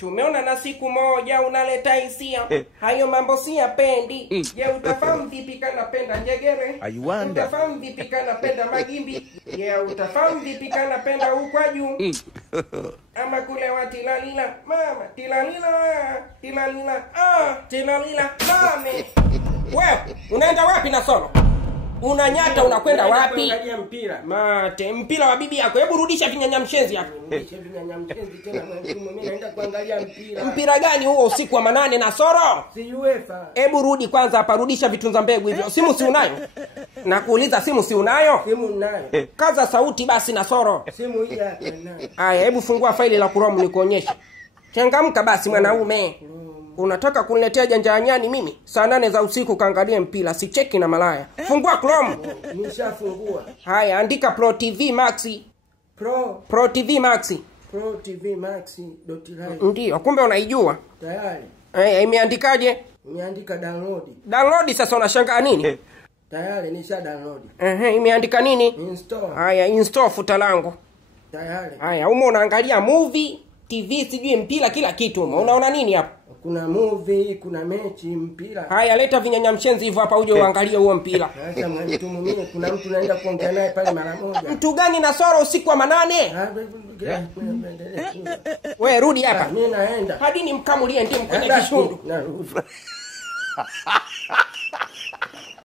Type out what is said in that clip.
Tumeona na siku moja unaleta hisia. Hayo mambo siyapendi. Je, utafahamu vipi kana penda njegere? Utafahamu vipi kana penda magimbi? Je, utafahamu vipi kana penda ukwaju? Ama kule watilalila mama, tilalila, tilalila mame. Wewe, unaenda wapi na solo? Unanyata unakwenda wapi? Angalia mpira. Mate, mpira wa bibi yako. Hebu rudisha vinyanyamshenzi hapo. Rudisha vinyanyamshenzi tena mwanangu, mimi naenda kuangalia mpira. Mpira gani huo usiku wa manane na soro? Si UEFA. Hebu rudi kwanza hapa, rudisha vitunza mbegu hivyo. Simu si unayo? Nakuuliza simu si unayo? Simu ninayo. Kaza sauti basi na soro. Simu hii hapa ninayo. Haya, hebu fungua faili la Chrome nikuonyeshe. Changamka basi mwanaume. Unataka kuniletea janja nyani mimi? Saa 8 za usiku kaangalie mpira, si cheki na malaya. Fungua Chrome. Nimeshafungua. Haya, andika Pro TV Max. Pro TV Max. Pro TV Max.live. Ndio, kumbe unaijua. Tayari. Imeandikaje? Nimeandika download. Download sasa unashangaa nini? Tayari nisha download. Imeandika nini? Install. Haya, install futa langu. Tayari. Haya, umo unaangalia movie, TV, sijui mpira, kila kitu umo. Unaona nini hapa? Kuna movie, kuna mechi, mpira. Haya, leta vinyanyamshenzi hivyo hapa uje uangalie huo mpira. Sasa mtu mwingine, kuna mtu naenda kuongea naye pale mara moja. Mtu gani na soro usiku wa manane? Wewe rudi hapa. Mimi naenda. Hadi nimkamulie ndiye mkwenye kishundu. Narudi.